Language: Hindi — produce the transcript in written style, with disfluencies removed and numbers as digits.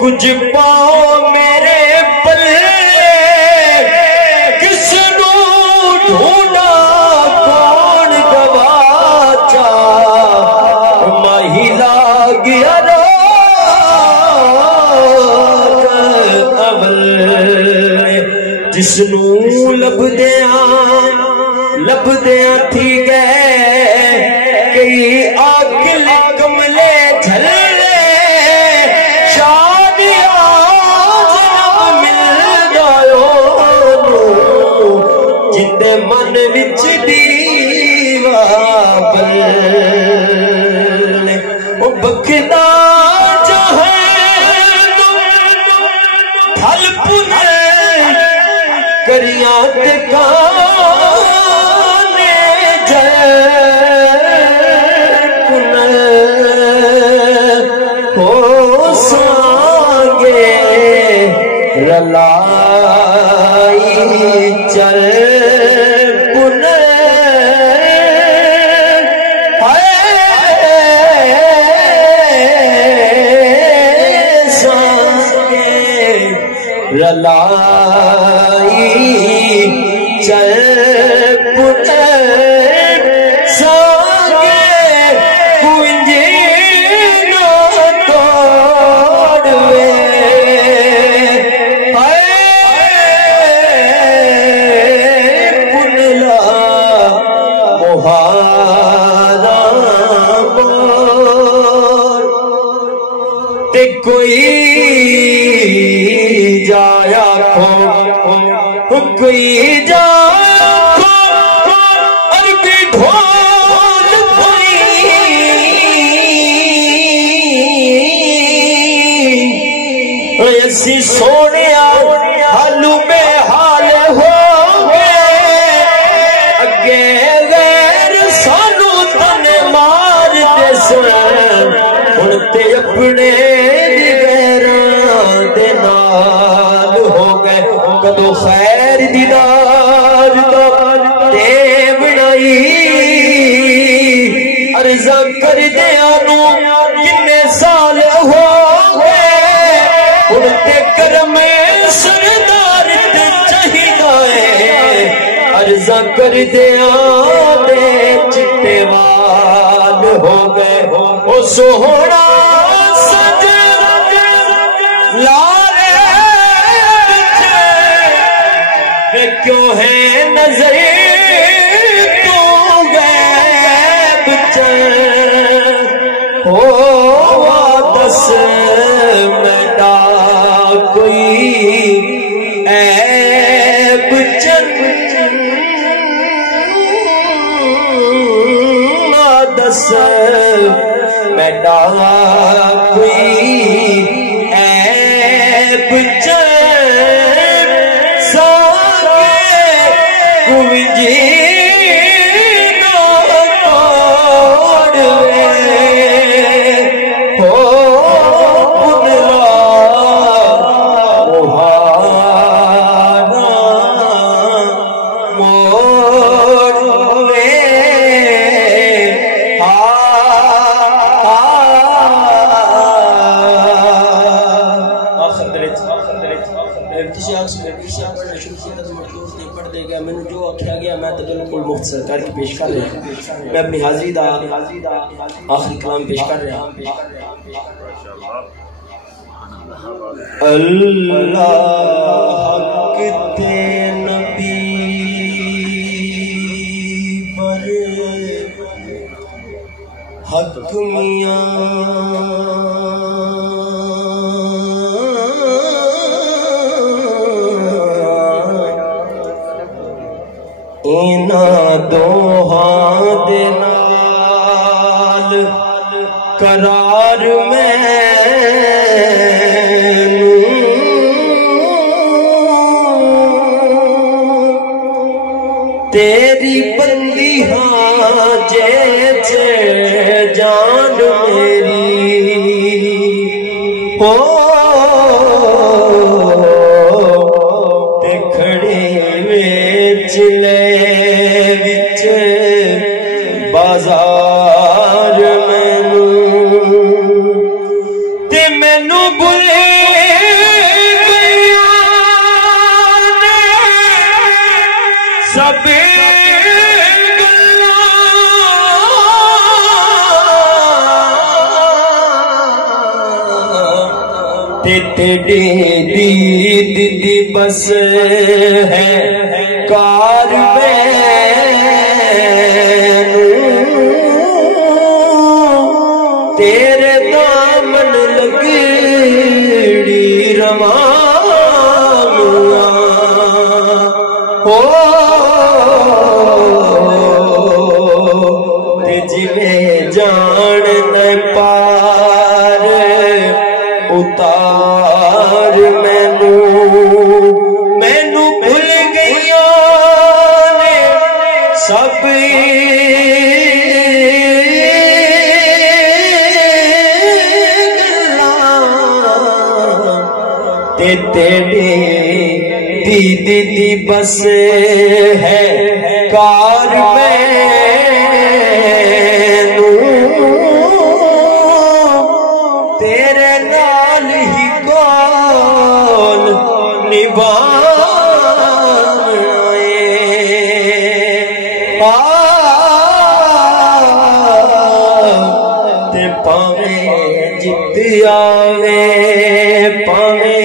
कुछ पाओ मेरे पल्ले किसनू ढूंढा कौन गवाचा महिला गया अवल जिसनू लभदिया थी गए कई आकले कमले झल्ले जिंदे मन विच दीवा बल्ले ओ बखदा फल पुन करिया ते काने जय हो सांगे रलाई चल रलाई चल पुन सांगे कुंजी नो तोड़वे पुनला मोहारा ते कोई जाया कोई जाया अरबी ढोल ऐसी सोने हालू में हाल हो गए अगे गैर सानू तन मार दे हुण ते अपने कदों खैर दीदार ते बनाई अर्जा कर दिया किन्ने साल हो गए हुण ते करम सरदार ते चाहिदा है अर्जा कर दिया चिट्टे वाल हो गए ओ सोहना क्यों है नजर तू गैब हो दस मेरा कोई ऐब दस मेरा कोई ऐब हैं मैं तो बिल्कुल मुख्तसर करके पेश कर रहा हूं। मैं अपनी हाजिरी दा आखिरी कलाम पेश कर रहा हूं। अल्लाह के नबी पर हक मियां इना दोहां दे नाल करार तेरी बंदी हाँ जे जान मेरी हो ते खड़े विच ले विच बाजार मैनू ते मैनू बुले सब तेरी दीदी बस है कार तेरे दामन लगड़ी रवा हो जिमें जान न पार उतार मैनू भूल गईया ने सब ते तेरी दीदी दी बस है कार तेरे नाल ही कौन निभाए ते पावे जित आवे पावे